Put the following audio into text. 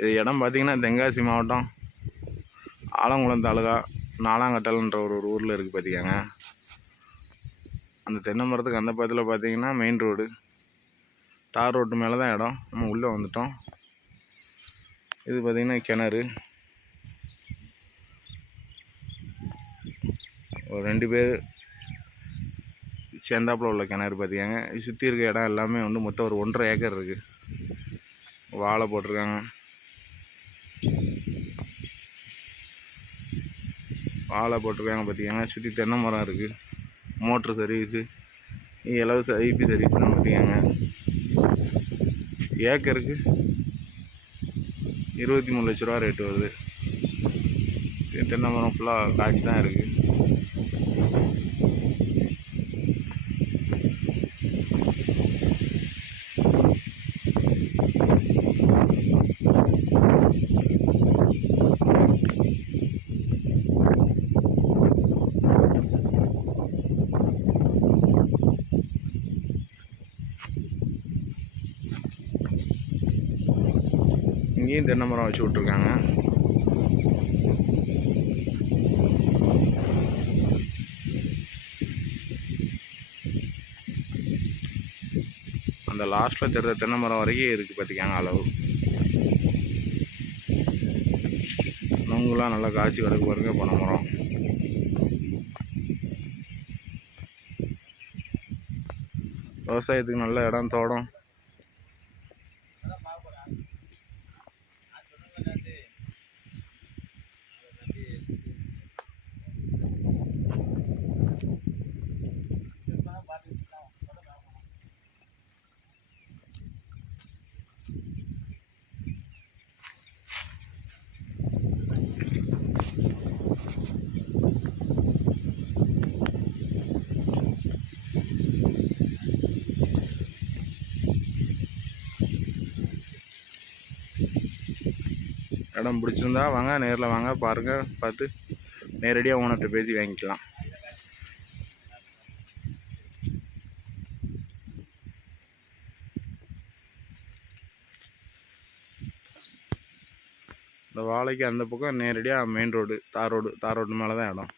இது இடம் பார்த்திங்கன்னா தென்காசி மாவட்டம் ஆலங்குளம் தாலுகா நாலாங்கட்டல்ன்ற ஒரு ஊரில் இருக்குது பார்த்திக்காங்க. அந்த தென்னை மரத்துக்கு அந்த பக்கத்தில் பார்த்திங்கன்னா மெயின் ரோடு, தார் ரோட்டு மேலே தான் இடம். நம்ம உள்ளே வந்துட்டோம். இது பார்த்திங்கன்னா கிணறு. ஒரு 2 பேர் சேர்ந்தாப்புல உள்ள கிணறு பார்த்திக்காங்க. சுற்றி இருக்க இடம் எல்லாமே வந்து மொத்தம் ஒரு 1.5 ஏக்கர் இருக்குது. வாழை போட்டிருக்காங்க. பார்த்திக்காங்க. சுற்றி தென்னை மரம் இருக்குது. மோட்ரு சர்வீஸு, இலவச ஐபி சர்வீஸ் தான் பார்த்திக்காங்க. ஏக்கருக்கு 23 லட்ச ரூபா ரேட்டு வருது. தென்னை மரம் ஃபுல்லாக காய்ச்சி தான் இருக்குது. இங்கேயும் தென்னை மரம் வச்சு விட்ருக்காங்க. அந்த லாஸ்ட்டில் தெரிகிற தென்னை மரம் வரைக்கும் இருக்குது பார்த்திக்காங்க அளவு. நொங்குலாம் நல்லா காய்ச்சி கிடக்கு பாருங்க பனை மரம். விவசாயத்துக்கு நல்ல இடம் தோட்டம். இடம் பிடிச்சிருந்தா வாங்க, நேரில் வாங்க, பாருங்கள். பார்த்து நேரடியாக ஓனர்கிட்ட பேசி வாங்கிக்கலாம். இந்த வாழைக்கு அந்த பக்கம் நேரடியாக மெயின் ரோடு, தார் ரோடு மேலே தான் இடம்.